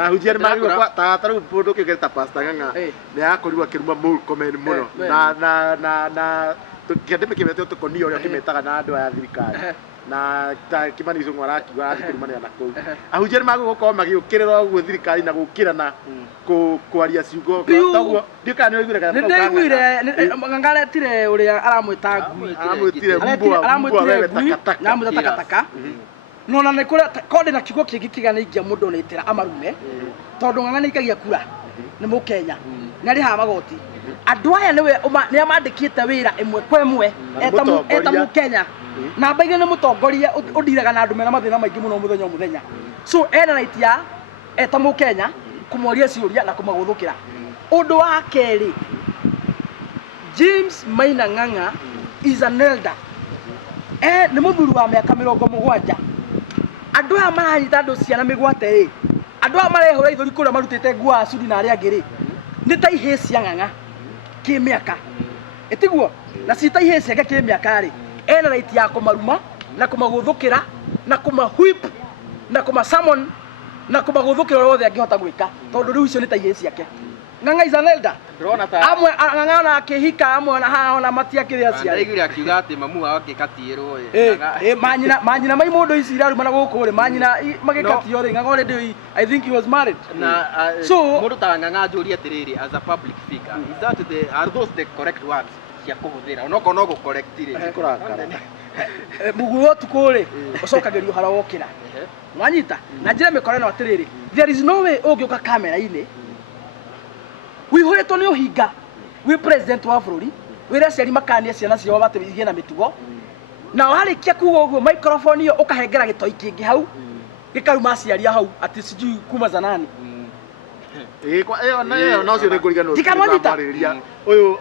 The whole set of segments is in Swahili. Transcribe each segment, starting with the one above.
na hujia ni mari kwa taru bodo ke ta pasta nganga ne akorirwa kiruma comment muno na tukende kimete tukoni ori kimetaga na andu aya thirikari na ta Kimani Ichung'wa arakiuga athikurimanira na kou ahunjia ni magukorwo magiukirira uguo thirikari na gukira na kwaria ciugo taguo ndikana ni oigire kana ndaiguire ngangaretire uria aramwita ngui aramwitire mbwa wewe takataka na takataka no na nikure konde na kiugo kingi kigana ingia mundu nitira amarume tondu ng'ang'a nikagia kura ni mukenya ni ari ha magoti andu aya ni amandikite wira imwe kwa imwe eta mukenya na baige ni mutongoria udiraga na andu mena mathina maingi muno muthenya so ena right ya eta mukenya kumoria ciuria na kumaguthukira undu wa keri James Maina Ng'ang'a is an elder ni muthuri wa miaka 70 andu aya maranyita andu ciana migwate ri andu aya marehura ithuri kuria marutite nguo acudi na aria angiri ni ta ihe cia Ng'ang'a ki miaka etiguo na cita ihe ciake ki miaka ri ena right ya kumaruma na kumaguthukira na kumahwip na kumasamon na kumaguthukira rothe angihota gwika tondu riu icio ni ta ihe ciake Ng'ang'a is an elder ndrona ta amwe Ng'ang'a na akihika amwe na haha na matiakiria cia ndaigire akiuga ati mamu wao ngikatirwo manyina mai mundu ici iraruma na guku ri manyina magikatio ri Ng'ang'a already I think he was married na so mundu ta Ng'ang'a njuri atiriri as a public figure are those the correct words cia kuhuthira onoko no correct ri kurakara muguo tukuri ucokagerio harawokira mwanyita na njira mikoreno atiriri there is no way ungiuka kamera ini wihuritwo ni uhinga wi president wa bururi wira ciari makania ciana ciao batigie na mitugo na warikia kuuga uguo microphone iyo ukahengera gitoi kingi hau gikaruma ciaria hau ati sijui kuma zanani kwa eyo no cio ngurigano tikamwanyita uyu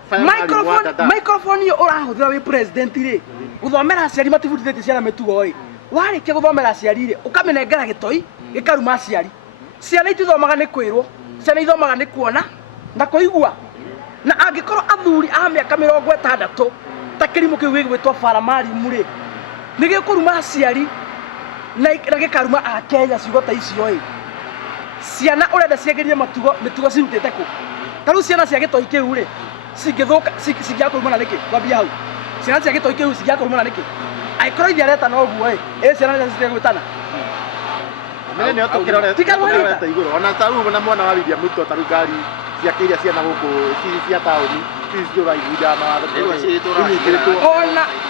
microphone iyo urahuthira wi president ri guthomera ciari matibutithite ciana mitugo ri warikia guthomera ciari ri ukamenengera gitoi gikaruma ciari ciana itithomaga ni kwirwo ciana ithomaga ni kuona na kuigua na angikorwo athuri a miaka 60 ta kirimo kiu gigwitwo faramari muri nigikuruma aciari na gikaruma a Kenya ciugo ta icio ciana urenda ciegerie mitugo cirutite ku taru ciana cia gitoi kiu ri cingithuka cingiakuruma na niki kwambia hau ciana cia gitoi kiu cingiakuruma na niki aikorwo ithiareta no guo ciana cia cigwitana mene otukirore tikaroreta iguru ona taru na mwana wa William Ruto taru ngari cia kiria ciana guku cia tauni cio raiguja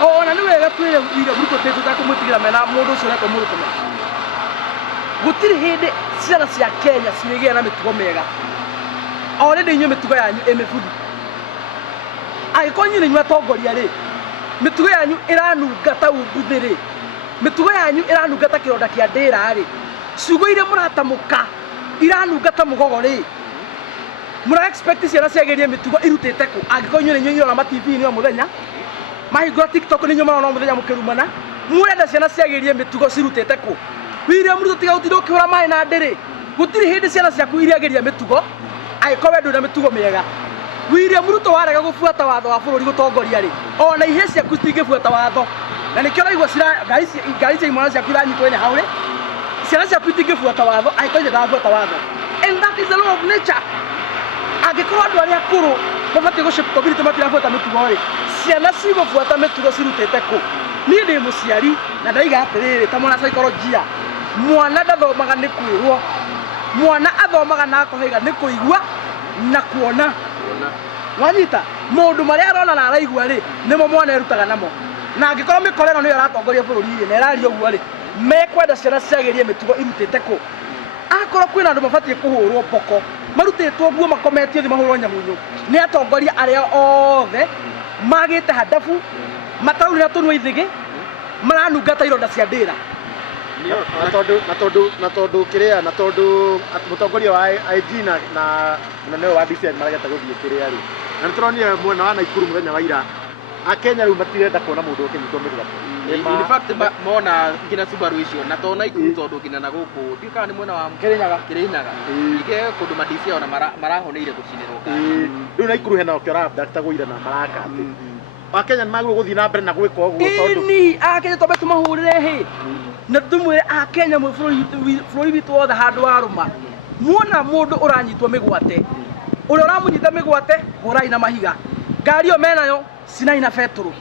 ona ni wega twire William Ruto tetu takumutigira mena mundu ucio reko muruto gutiri hindi ciana cia Kenya ciigia na mitugo mega already inyo mitugo yanyu emefudi aikonyi ni nyatongoria ri mitugo yanyu iranunga ta umbuthiri mitugo yanyu iranunga ta kironda kia ndira ri ciugo ire muratamuka iranunga ta mugogo ri mura expect ciana ciagerie mitugo irutite ku angikonyo ni nyinyi na TV ni muthenya mahingo TikTok ni nyuma no muthenya mukirumana murenda ciana ciagerie mitugo cirutite ku William Ruto tiga utiro kihora mai na ndiri gutiri hindi ciana ciaku iriageria mitugo aikowe ndu na mitugo miega William Ruto warega gufuata watho wa bururi gutongoria ri ona ihe ciaku citingifuata watho na nikio raigwa cira ngari cia imwana ciaku iranyitwo ni haure ciana ciaku itingifuata watho aikowe ndafuata watho and that is the law of nature angikorwo andu aria akuru mabati gucipto birite matirafuata mitugo ri ciana cigufuata mitugo cirutite ku ni ndi muciari na ndaiga atiriri ta mwana psychology mwana ndathomaga ni kwirwo mwana athomaga na kuhiga ni kuigua na kuona wanyita mundu maria arona na araigua ri nimo mwana erutaga namo na angikorwo mikoreno ni aratongoria bururi na erari uguo ri mekwenda ciana ciagerie mitugo irutite ku akorwo kwina andu mabatie kuhurwo mboko marutitwo nguo makometio thi mahurwo nyamunyu ni atongoria aria othe magite hadafu matauri na tunwa ithigi maranunga ta ironda cia ndira na tondu kiria na tondu mutongoria wa IG na neo wa DCI marageta guthie kiria ri na nituronire mwena wa Naikuru muthenya wa ira akenya riu matirenda kuona mundu ukinyitwo mithako in fact mona ngina Subaru icio na to Naikuru tondu ngina na guku ndika ni mwena wa Kirinyaga ige kundu madisi ona marahoneire gucinirwo riu Naikuru hena okira dakta guira na maraka ati akenya magwe guthii na mbere na gwika uguo tondu ni akenya tobe tumahurire hi na tumwire akenya mu bururi bitu othe handu waruma muona mundu uranyitwo migwate uria uramunyita migwate hurai na mahiga ngari yo menayo sinai na beturu